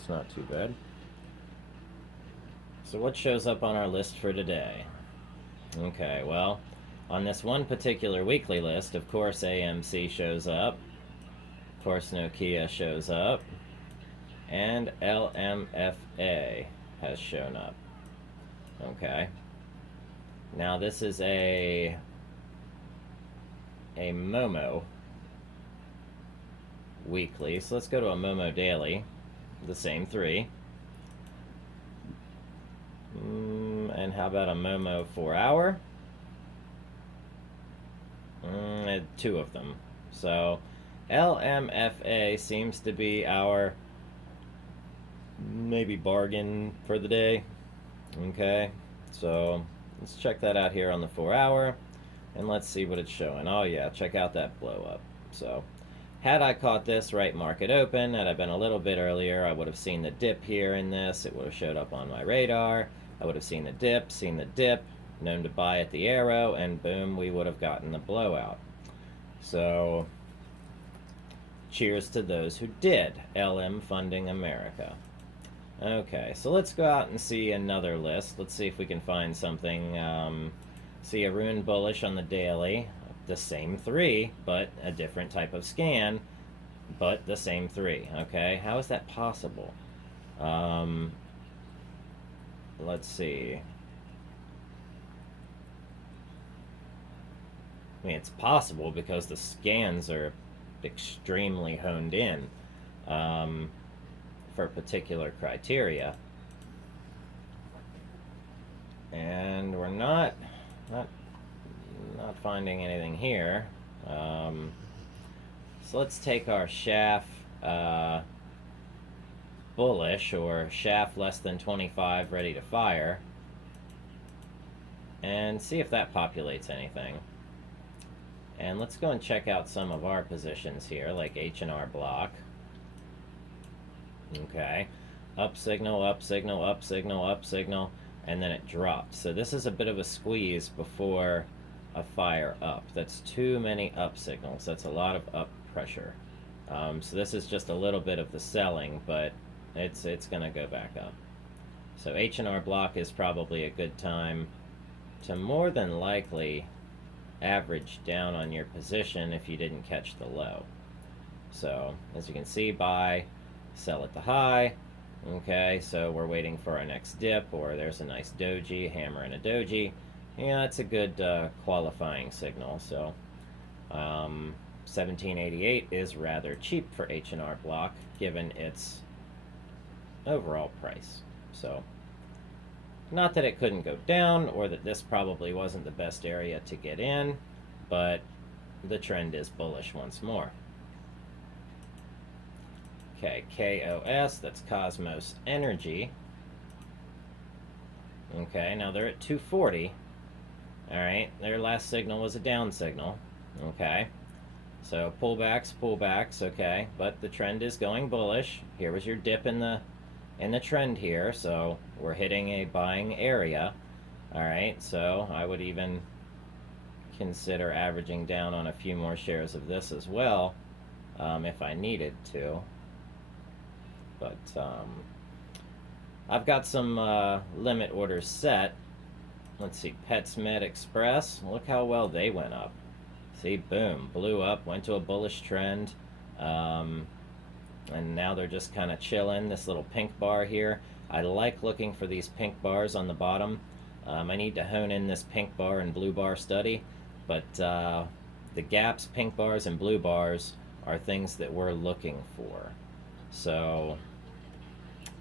It's not too bad. So what shows up on our list for today? Okay, well, on this one particular weekly list, of course AMC shows up, of course Nokia shows up, and LMFA has shown up. Okay. Now this is a Momo weekly, so let's go to a Momo daily, the same three. And how about a Momo 4-hour? Two of them. So LMFA seems to be our maybe bargain for the day. Okay, so let's check that out here on the 4-hour, and let's see what it's showing. Oh yeah, check out that blow up. So had I caught this right market open, had I been a little bit earlier, I would have seen the dip here in this. It would have showed up on my radar. I would have seen the dip, known to buy at the arrow, and boom, we would have gotten the blowout. So cheers to those who did. LM Funding America. Okay, so let's go out and see another list. Let's see if we can find something. See a Rune Bullish on the daily. The same three, but a different type of scan, but the same three. Okay, how is that possible? Let's see. I mean, it's possible because the scans are extremely honed in for particular criteria, and we're not finding anything here. So let's take our shaft bullish, or shaft less than 25 ready to fire, and see if that populates anything. And let's go and check out some of our positions here, like H&R block. Okay, up signal, up signal, up signal, up signal, and then it dropped. So this is a bit of a squeeze before a fire up. That's too many up signals. That's a lot of up pressure. So this is just a little bit of the selling, but it's going to go back up. So H&R block is probably a good time to more than likely average down on your position if you didn't catch the low. So as you can see, buy, sell at the high. Okay, so we're waiting for our next dip, or there's a nice doji, hammer and a doji. Yeah, it's a good qualifying signal. So 1788 is rather cheap for H&R block given its overall price. So not that it couldn't go down, or that this probably wasn't the best area to get in, but the trend is bullish once more. Okay, KOS, that's Cosmos Energy. Okay, now they're at 240. Alright, their last signal was a down signal. Okay, so pullbacks, okay, but the trend is going bullish. Here was your dip in the trend here, so we're hitting a buying area. Alright, so I would even consider averaging down on a few more shares of this as well, if I needed to. But I've got some limit orders set. Let's see, PetsMed Express. Look how well they went up. See, boom, blew up, went to a bullish trend, and now they're just kind of chilling. This little pink bar here. I like looking for these pink bars on the bottom. I need to hone in this pink bar and blue bar study, but the gaps, pink bars, and blue bars are things that we're looking for. So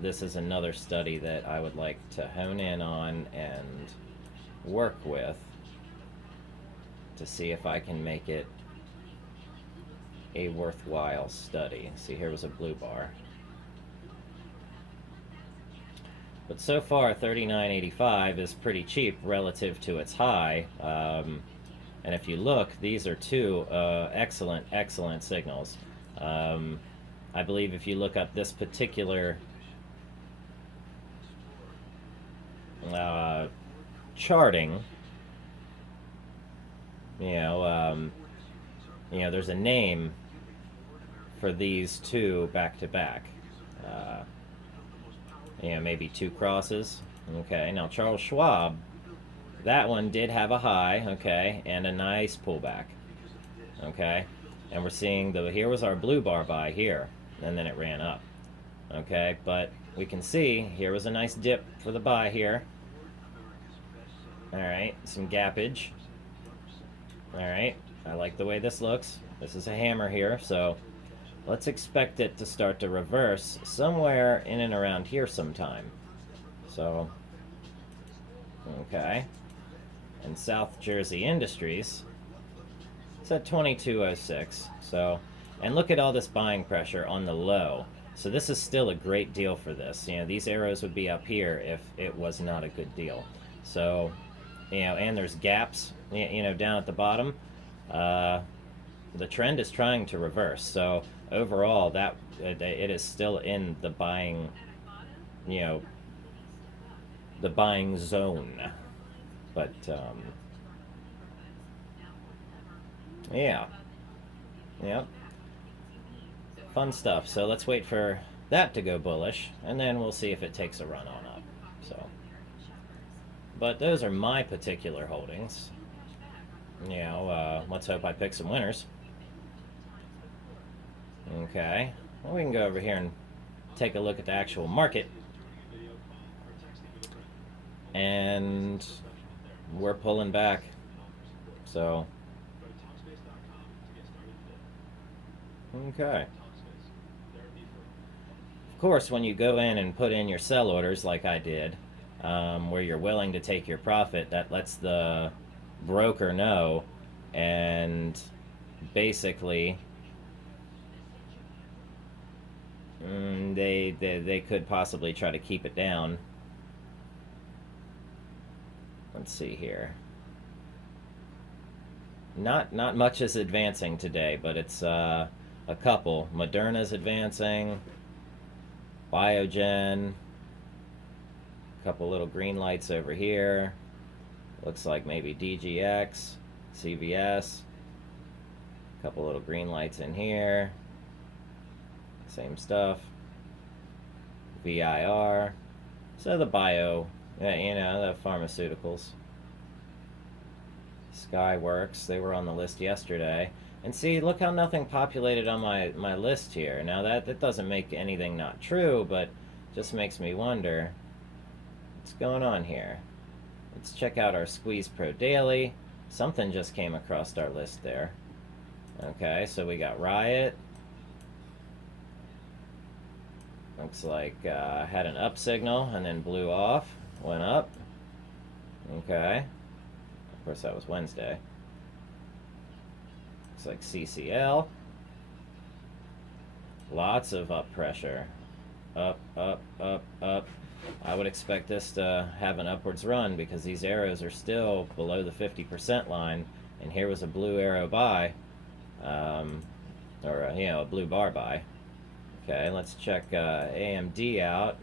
this is another study that I would like to hone in on and work with to see if I can make it a worthwhile study. See, here was a blue bar. But so far, $39.85 is pretty cheap relative to its high. And if you look, these are two excellent signals. I believe if you look up this particular charting, there's a name for these two back to back. maybe 2 crosses. Okay, now Charles Schwab, that one did have a high, okay, and a nice pullback. Okay, and we're seeing here was our blue bar buy here, and then it ran up. Okay, but we can see here was a nice dip for the buy here. All right, some gappage. All right, I like the way this looks. This is a hammer here, so let's expect it to start to reverse somewhere in and around here sometime. So, okay. And South Jersey Industries, it's at 2206. So, and look at all this buying pressure on the low. So this is still a great deal for this. These arrows would be up here if it was not a good deal. So, and there's gaps, down at the bottom. The trend is trying to reverse. So overall, that it is still in the buying, the buying zone. But yeah, fun stuff. So let's wait for that to go bullish, and then we'll see if it takes a run on up. So, but those are my particular holdings. Let's hope I pick some winners. Okay, well, we can go over here and take a look at the actual market. And we're pulling back. So, okay. Of course, when you go in and put in your sell orders like I did, where you're willing to take your profit, that lets the broker know, and basically they could possibly try to keep it down. Let's see here. Not much is advancing today, but it's a couple. Moderna's advancing. Biogen. A couple little green lights over here. Looks like maybe DGX, CVS. A couple little green lights in here. Same stuff. VIR. So the bio, the pharmaceuticals. Skyworks, they were on the list yesterday. And see, look how nothing populated on my list here. Now that doesn't make anything not true, but just makes me wonder what's going on here. Let's check out our Squeeze Pro Daily. Something just came across our list there. Okay, so we got Riot. Looks like had an up signal and then blew off, went up. Okay. Of course, that was Wednesday. Looks like CCL. Lots of up pressure. Up, up, up, up. I would expect this to have an upwards run because these arrows are still below the 50% line. And here was a blue arrow buy, or a blue bar buy. Okay, let's check AMD out.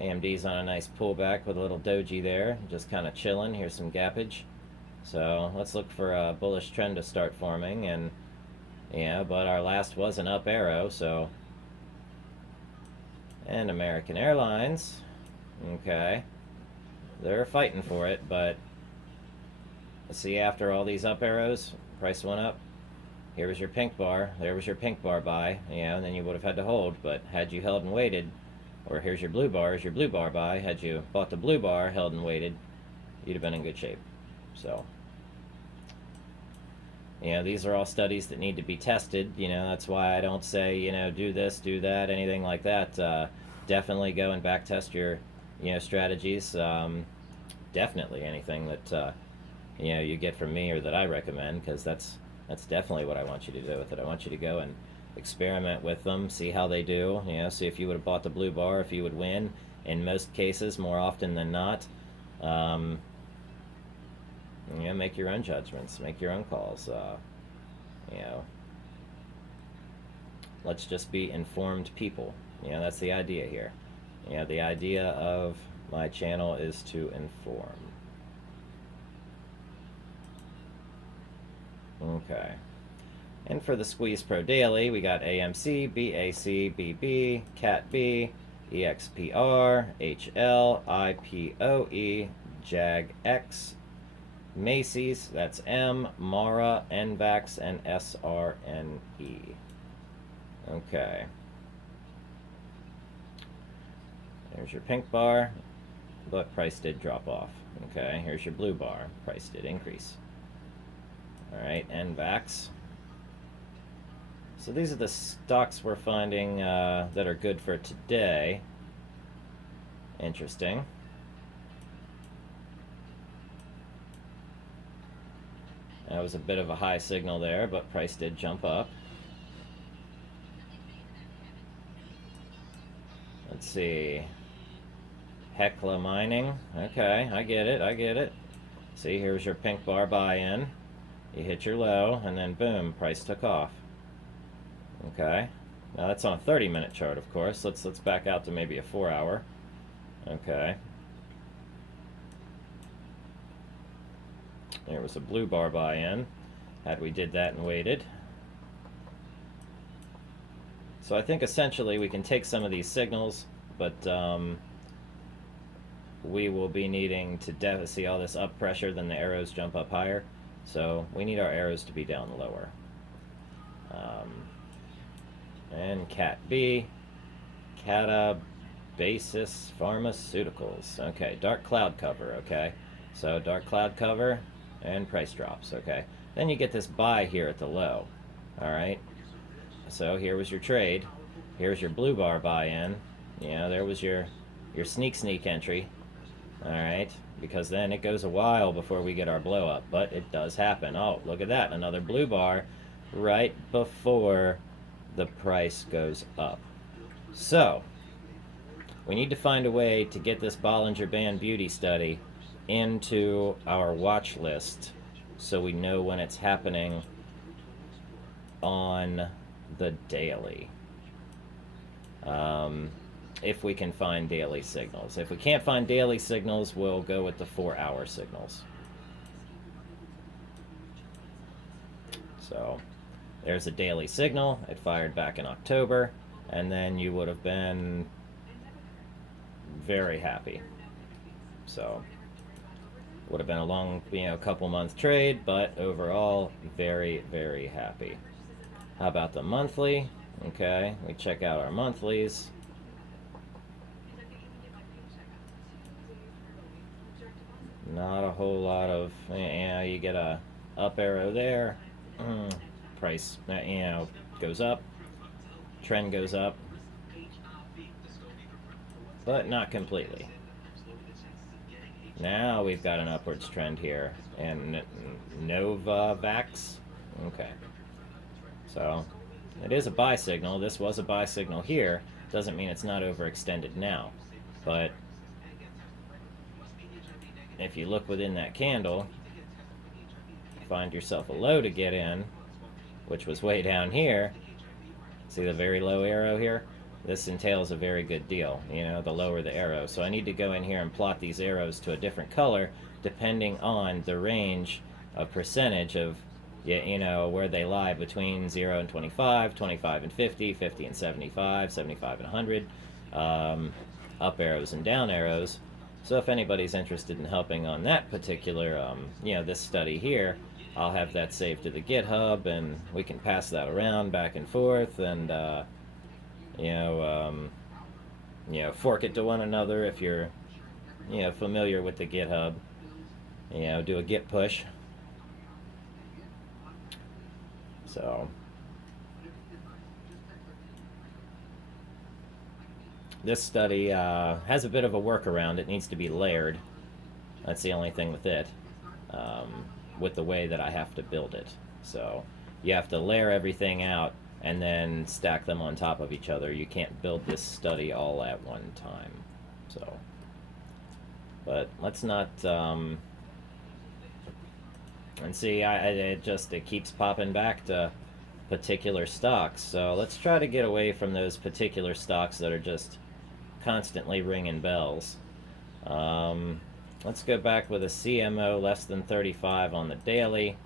AMD's on a nice pullback with a little doji there, just kind of chilling. Here's some gappage. So let's look for a bullish trend to start forming. And but our last was an up arrow, so. And American Airlines, okay, they're fighting for it, but see, after all these up arrows, price went up. Here was your pink bar, there was your pink bar buy, and then you would have had to hold. But had you held and waited, or here's your blue bar, your blue bar buy, had you bought the blue bar, held and waited, you'd have been in good shape. So these are all studies that need to be tested. That's why I don't say, do this, do that, anything like that. Definitely go and back test your, strategies. Definitely anything that, you get from me or that I recommend, because that's definitely what I want you to do with it. I want you to go and experiment with them, see how they do. See if you would have bought the blue bar, if you would win. In most cases, more often than not. Make your own judgments, make your own calls. Let's just be informed people. That's the idea here. The idea of my channel is to inform. Okay. And for the Squeeze Pro Daily, we got AMC, BAC, BB, CAT B, EXPR, HL, IPOE, JAG-X, Macy's, that's M, Mara, NVAX, and SRNE. Okay. There's your pink bar, but price did drop off. Okay, here's your blue bar, price did increase. Alright, NVAX. So these are the stocks we're finding that are good for today. Interesting. That was a bit of a high signal there, but price did jump up. Let's see. Hecla Mining. Okay, I get it. See, here's your pink bar buy-in. You hit your low, and then boom, price took off. Okay. Now that's on a 30-minute chart, of course. Let's back out to maybe a 4-hour. Okay. There was a blue bar buy-in. Had we did that and waited. So I think essentially we can take some of these signals, but we will be needing to see all this up pressure, then the arrows jump up higher. So we need our arrows to be down lower. And Cat B, Catabasis Pharmaceuticals. Okay, dark cloud cover, okay. So dark cloud cover and price drops, okay. Then you get this buy here at the low, all right. So here was your trade. Here's your blue bar buy-in. You know, there was your sneak entry, all right, because then it goes a while before we get our blow up, but it does happen. Oh, look at that, another blue bar right before the price goes up. So we need to find a way to get this Bollinger Band beauty study into our watch list so we know when it's happening on the daily. If we can find daily signals. If we can't find daily signals, we'll go with the 4-hour signals. So there's a daily signal. It fired back in October, and then you would have been very happy. So would have been a long, couple month trade, but overall very, very happy. How about the monthly? Okay, we check out our monthlies. Not a whole lot of, you get a up arrow there. Price, goes up. Trend goes up. But not completely. Now we've got an upwards trend here. And Novavax. Okay. So it is a buy signal. This was a buy signal here. Doesn't mean it's not overextended now. But if you look within that candle, find yourself a low to get in, which was way down here. See the very low arrow here? This entails a very good deal, the lower the arrow. So I need to go in here and plot these arrows to a different color depending on the range of percentage of, where they lie between 0 and 25, 25 and 50, 50 and 75, 75 and 100, up arrows and down arrows. So if anybody's interested in helping on that particular, this study here, I'll have that saved to the GitHub, and we can pass that around back and forth, and fork it to one another if you're, familiar with the GitHub. Do a git push. So this study has a bit of a workaround. It needs to be layered. That's the only thing with it, with the way that I have to build it. So you have to layer everything out and then stack them on top of each other. You can't build this study all at one time. So, but let's not, and see, it keeps popping back to particular stocks. So let's try to get away from those particular stocks that are just constantly ringing bells. Let's go back with a CMO less than 35 on the daily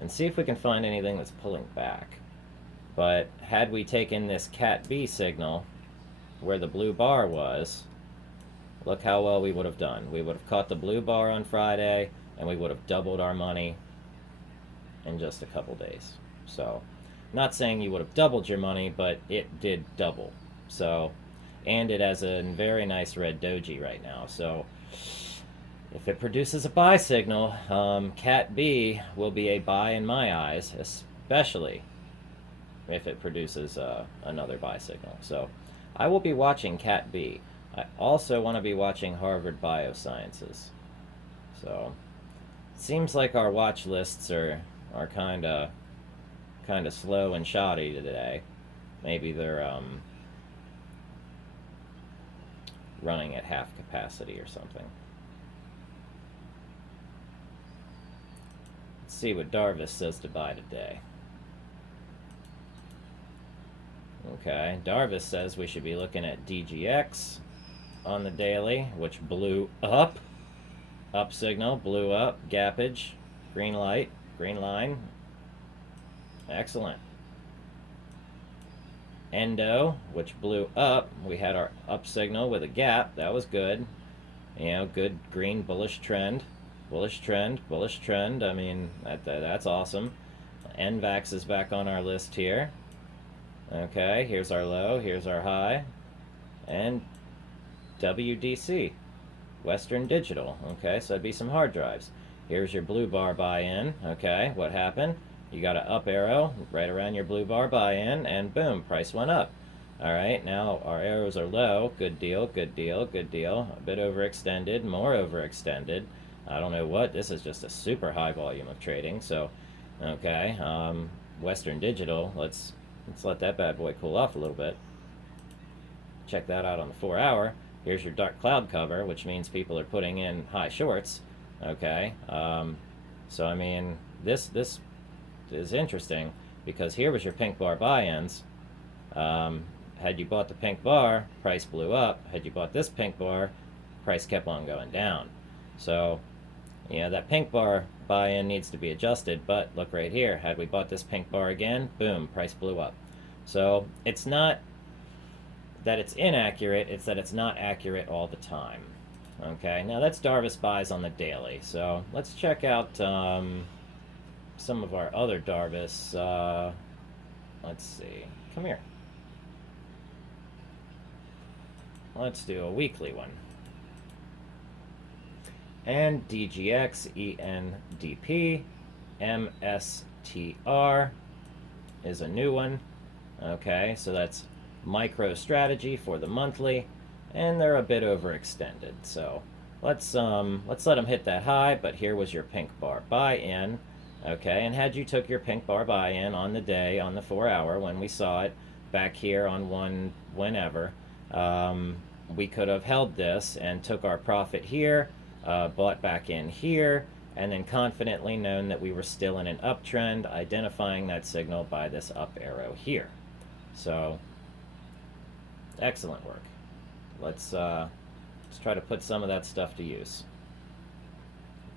and see if we can find anything that's pulling back. But had we taken this Cat B signal where the blue bar was, look how well we would have done. We would have caught the blue bar on Friday, and we would have doubled our money in just a couple days. So, not saying you would have doubled your money, but it did double. So, and it has a very nice red doji right now. So, if it produces a buy signal, Cat B will be a buy in my eyes, especially if it produces another buy signal. So, I will be watching Cat B. I also want to be watching Harvard Biosciences. So, it seems like our watch lists are kind of slow and shoddy today. Maybe they're running at half capacity or something. Let's see what Darvis says to buy today. Okay, Darvis says we should be looking at DGX on the daily, which blew up. Up signal, blew up, gappage, green light, green line. Excellent. Endo, which blew up. We had our up signal with a gap. That was good. You know, good green bullish trend. Bullish trend, bullish trend. I mean, that's awesome. NVAX is back on our list here. Okay, here's our low, here's our high. And WDC, Western Digital. Okay, so that'd be some hard drives. Here's your blue bar buy-in. Okay, what happened? You got an up arrow right around your blue bar buy-in, and boom, price went up. All right, now our arrows are low. Good deal, good deal, good deal. A bit overextended, more overextended. I don't know what. This is just a super high volume of trading. So, okay, Western Digital. Let's let that bad boy cool off a little bit. Check that out on the 4 hour. Here's your dark cloud cover, which means people are putting in high shorts. Okay, so I mean this is interesting because here was your pink bar buy-ins. Had you bought the pink bar, price blew up. Had you bought this pink bar, price kept on going down. So, you know, that pink bar buy-in needs to be adjusted, but look right here. Had we bought this pink bar again, boom, price blew up. So it's not that it's inaccurate, it's that it's not accurate all the time. Okay, now that's Darvis buys on the daily. So let's check out some of our other Darvis. Let's see. Come here. Let's do a weekly one. And DGX, ENDP, MSTR is a new one. Okay, so that's MicroStrategy for the monthly, and they're a bit overextended. So let's let them hit that high. But here was your pink bar buy-in. Okay, and had you took your pink bar buy-in on the day, on the 4 hour, when we saw it back here on one whenever, we could have held this and took our profit here, bought back in here, and then confidently known that we were still in an uptrend, identifying that signal by this up arrow here. So, excellent work. Let's try to put some of that stuff to use.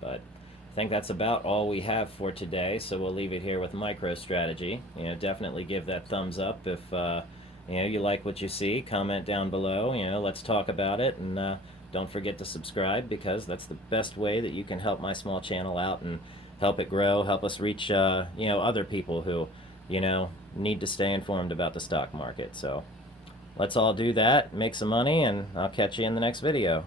But I think that's about all we have for today, so we'll leave it here with MicroStrategy. You know, definitely give that thumbs up if you know, you like what you see. Comment down below. You know, let's talk about it, and don't forget to subscribe, because that's the best way that you can help my small channel out and help it grow, help us reach you know, other people who, you know, need to stay informed about the stock market. So let's all do that, make some money, and I'll catch you in the next video.